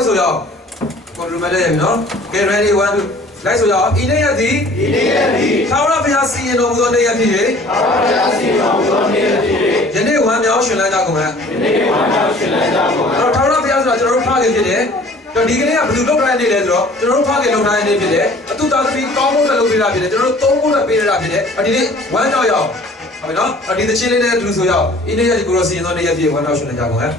လိုက်ဆိုရအောင်ကွန်ထရိုမက်ရဲ့နော် get ready 1 2လိုက်ဆိုရအောင်ဤနေ့ရက်သည်ဤနေ့ရက်သည်သာဝရဘုရားစီရင်တော်မူသောနေ့ရက်ဖြစ်၍သာဝရဘုရားစီရင်တော်မူသောနေ့ရက်ဖြစ်၍ယနေ့ဝမ်းမြောက်ရှင်လန်းကြကုန်ဟဲ့ယနေ့ဝမ်းမြောက်ရှင်လန်းကြကုန်ဟဲ့တော့သာဝရဘုရားဆိုတာကျွန်တော်တို့ဖခင်ဖြစ်တယ်တော့ဒီကနေ့ကဘယ်သူလောက်ထားတဲ့နေ့လဲဆိုတော့ကျွန်တော်တို့ဖခင်လောက်ထားတဲ့နေ့ဖြစ်တယ်အတူတာသမီးကောင်းမှုနဲ့လုပ်ပေးတာဖြစ်တယ်ကျွန်တော်တို့သုံးခုနဲ့ပေးရတာဖြစ်တယ်ဒီနေ့ဝမ်းမြောက်ရအောင်ဟုတ်ပြီနော်ဒီသချင်းလေးနဲ့အတူဆိုရအောင်ဤနေ့ရက်ဒီကိုရောစီရင်သောနေ့ရက်ဖြစ်ဝမ်းမြောက်ရှင်လန်းကြကုန်ဟဲ့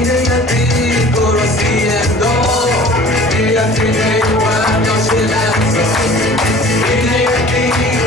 Thank you.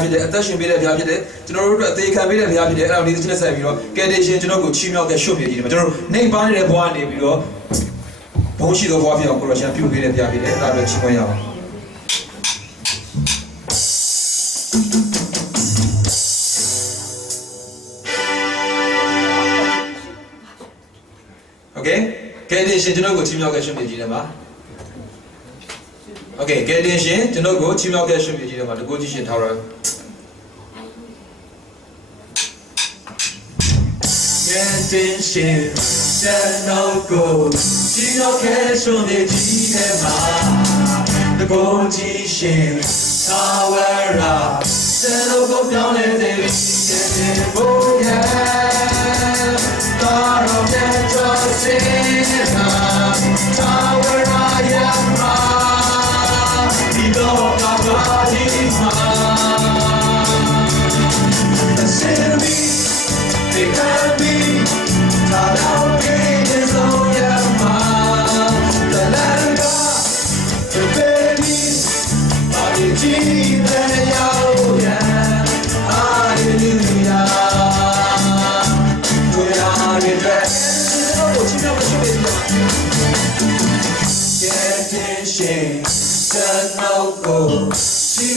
ဖြစ်တယ်အသက်ရှင်ပေးတဲ့ဘုရားဖြစ်တယ်ကျွန်တော်တို့အတွက်အသေးခံပေးတဲ့ဘုရားဖြစ်တယ်အဲ့ဒါကိုဒီတစ်ချက်ဆက်ပြီးတော့ကယ်လီရှင်ကျွန်တော်ကိုချီးမြောက်တဲ့ရှုပ်မြေကြီးတွေမှာကျွန်တော်တို့နေပန်းနေတဲ့ဘဝနေပြီးတော့ဘုန်းရှိသောဘဝဖြစ်အောင်ကိုရရှင်ပြုပေးတဲ့ဘုရားဖြစ်တယ်အဲ့ဒါပဲချီးမွမ်းရအောင်โอเคကယ်လီရှင်ကျွန်တော်ကိုချီးမြောက်တဲ့ရှုပ်မြေကြီးတွေမှာโอเคကယ်လီရှင်ကျွန်တော်ကိုချီးမြောက်တဲ့ရှုပ်မြေကြီးတွေမှာတကူကြီးရှင်ထားရ 진심 잘 넣고 지옥의 손에 지내마 너 고지심 사회라 새롭고 변해 내리게 되고야 더럽게 저 세상 사회라야 마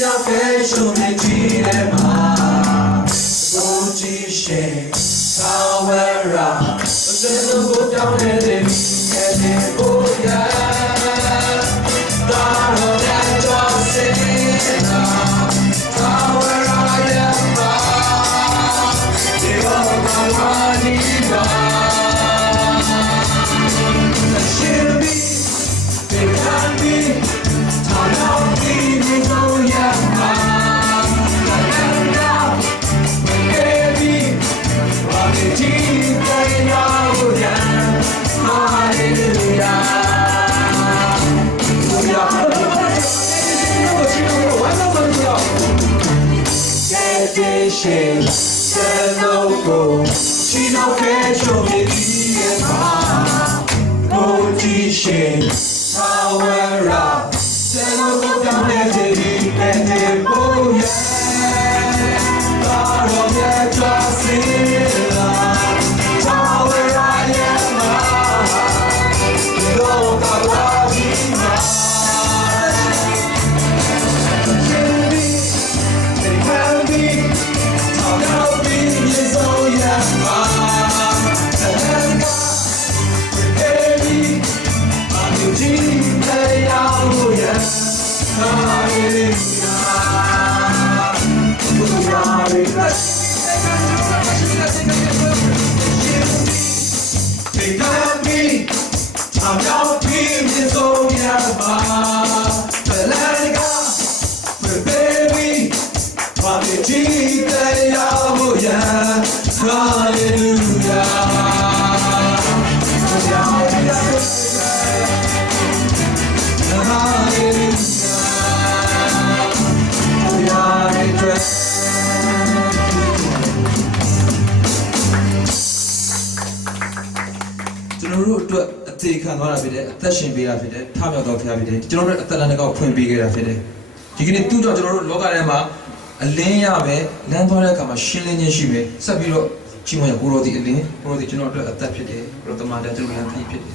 salvation and dilemma. Don't you shame, somewhere up. But then we'll go down and then we can go. ရှင်စံတော့ကိုချီတော့ခဲချုံမြေကြီးရဲ့မှာကိုကြည့်ရှ အတွက်အသေးခံသွားတာဖြစ်တယ်အသက်ရှင်ပေးတာဖြစ်တယ်ထမြောက်တော်ဖျားဖြစ်တယ်ကျွန်တော်တို့အသက်လမ်းတစ်ကောက်ဖွင့်ပေးခဲ့တာဖြစ်တယ်ဒီကနေ့သူ့ကြောင့်ကျွန်တော်တို့လောကထဲမှာအလင်းရမယ်လမ်းသွားတဲ့အခါမှာရှင်းလင်းခြင်းရှိမယ်ဆက်ပြီးတော့ကြီးမွန်ရကိုရောဒီအလင်းကိုရောဒီကျွန်တော်တို့အသက်ဖြစ်တယ်ကိုရောတမန်တော်ကျွန်တော်လမ်းခရီးဖြစ်တယ်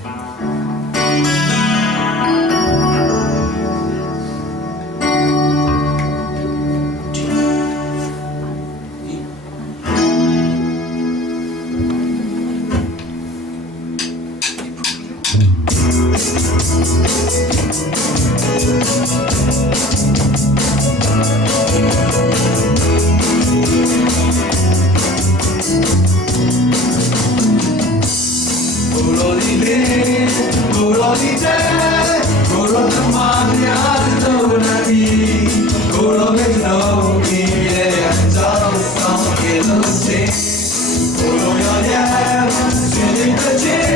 ရဲ့ရှ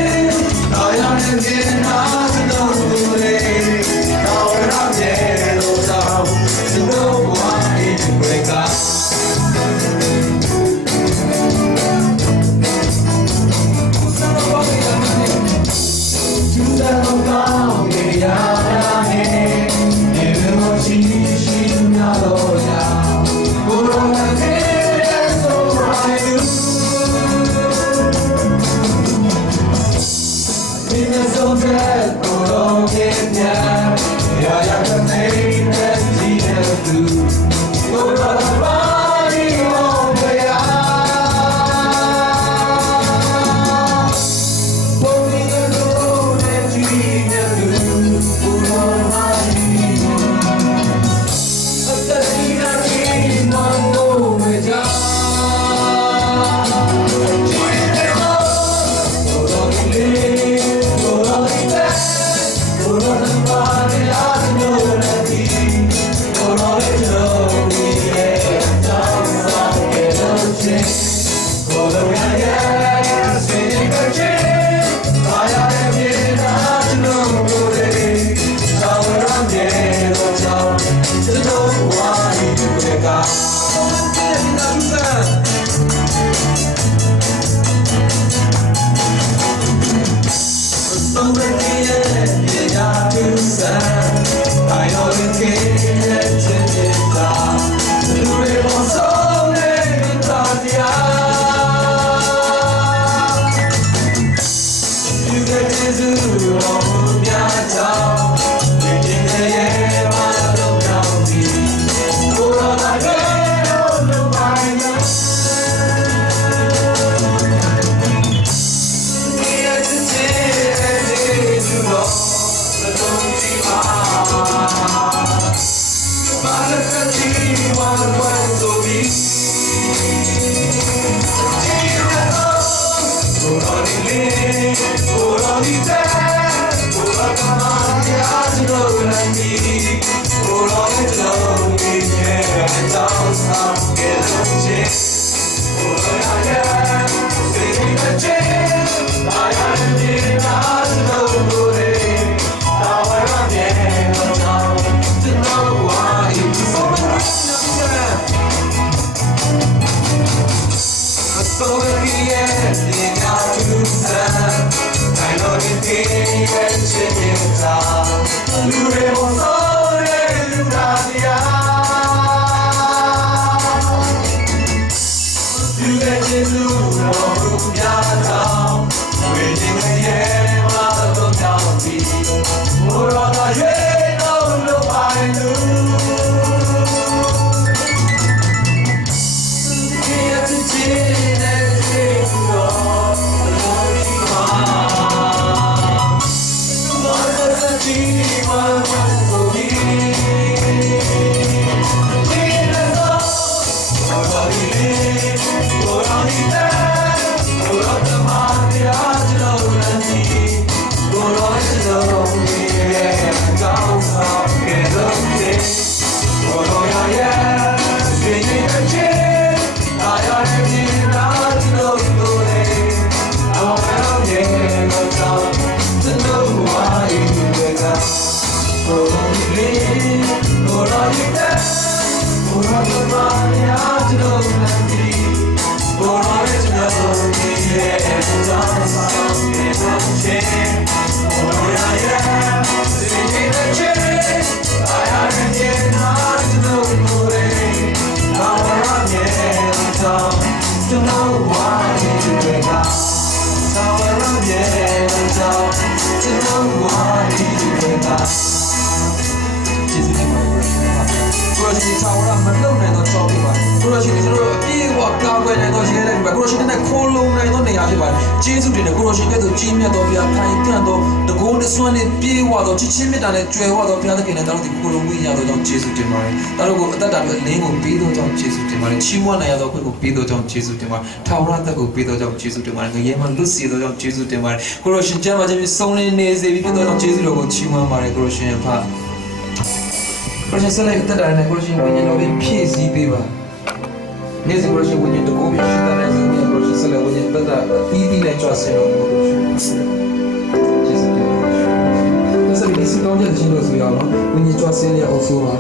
ကျေးဇူးတင်ပါတယ် ကိုရရှင်သာဝရမလုံနိုင်တော့ကြောက်ပြီပါကိုရရှင်ကျွန်တော်အပြည့်အဝကာကွယ်နိုင်တော့ရဲလိုက်ပြီပါကိုရရှင်နဲ့ခိုးလုံနိုင်တော့နေရာဖြစ်ပါတယ်ကျေးဇူးတင်တယ်ကိုရရှင်ကဲ့သို့ကြီးမြတ်တော်ဘုရားခိုင်ကန့်တော်တကုန်းနဲ့စွမ်းနဲ့ပြေးဝတော်ချစ်ချင်းမြတ်တာနဲ့ကြွယ်ဝတော်ဘုရားသခင်နဲ့တောင်းတခိုးလုံဝိရတော်ကြောင့်ကျေးဇူးတင်ပါတယ်ဒါတို့ကိုအသက်တာအတွက်လင်းကိုပေးတော်ကြောင့်ကျေးဇူးတင်ပါတယ်ချီးမွမ်းနိုင်ရသောခွင့်ကိုပေးတော်ကြောင့်ကျေးဇူးတင်ပါတယ်ထာဝရသက်ကိုပေးတော်ကြောင့်ကျေးဇူးတင်ပါတယ်ငရဲမှာလွတ်စီတော်ကြောင့်ကျေးဇူးတင်ပါတယ်ကိုရရှင်ကျမ်းမှာခြင်းဆုံးလင်းနေစေပြီးဖြစ်တော်ကြောင့်ကျေးဇူးတော်ကိုချီးမွမ်းပါတယ်ကိုရရှင်ရဲ့ဖခင် ကိုရရှင်ဆက်လက်တက်တာနဲ့ကိုရရှင်ဝိညာဉ်တော်ကိုဖြည့်ဆည်းပေးပါနေ့စဉ်ကိုရရှင်ဝိညာဉ်တကူဖြစ်တာနဲ့ဝိညာဉ်ကိုရရှင်ဆက်လက်ဝိညာဉ်တက်တာတီးတီးနဲ့ကြွဆင်းတော်မူကိုရရှင်ကျေးဇူးတင်ပါတယ်ဒါဆိုဒီစီကောင်းတဲ့ခြင်းလို့ဆိုရအောင်နော်ဝိညာဉ်ကြွဆင်းရအောင်ဆိုပါ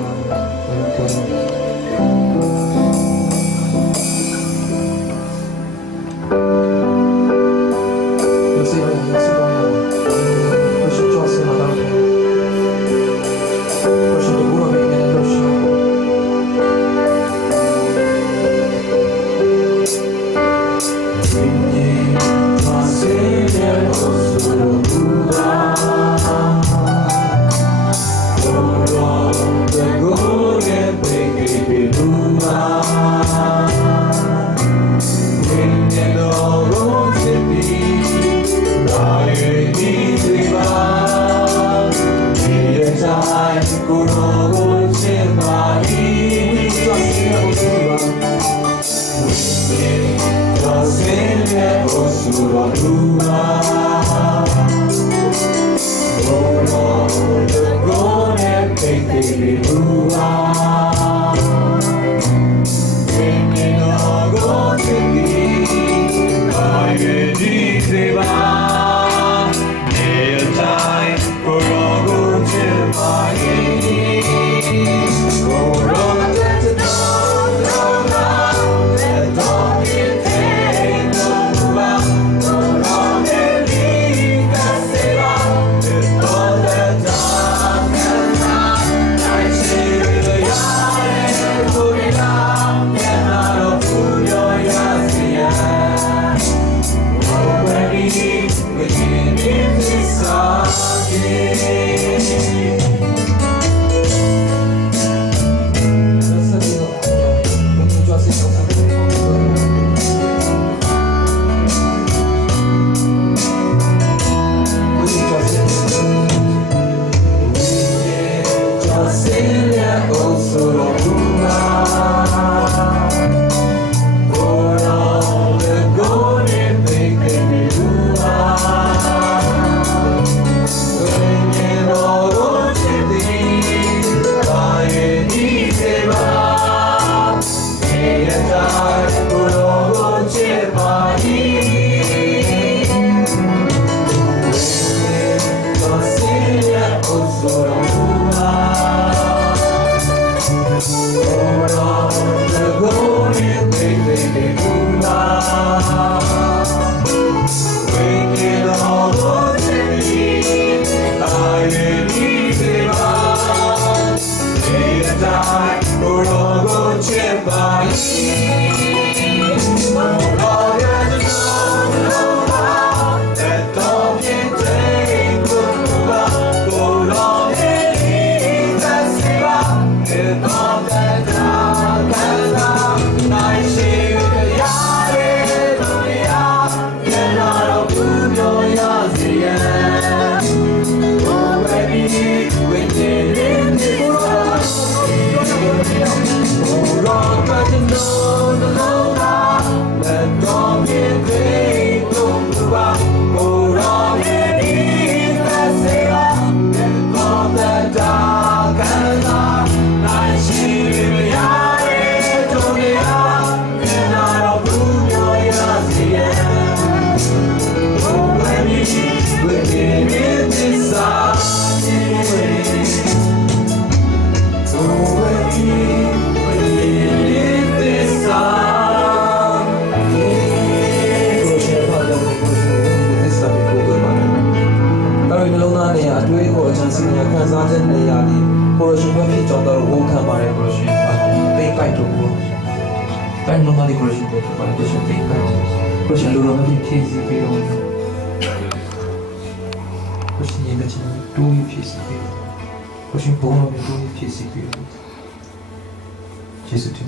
ယေရှုတင်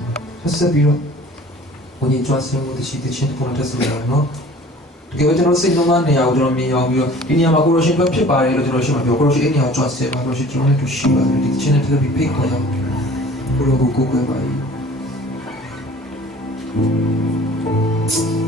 ဆက်ပြီးတော့ဘုန်းကြီးကြွားစင်မှုတရှိတဲ့ချင်းပုံနဲ့ဆက်လို့နော်တကယ်ကျွန်တော်စိတ်လုံးသားနေရာကိုကျွန်တော်မြင်အောင်ပြီးတော့ဒီနေရာမှာကိုရိုရှင်ပဲဖြစ်ပါတယ်လို့ကျွန်တော်ရှင်းမှာပြောကိုရိုရှင်အဲ့နေရာကိုကြွဆက်ပါကိုရိုရှင်ကျွန်တော်နဲ့တူရှိပါတယ်ဒီချင်းနဲ့တူပြီးဖိတ်ခေါ်ရအောင်ကိုရိုကိုကိုကိုပါပြီအဲ့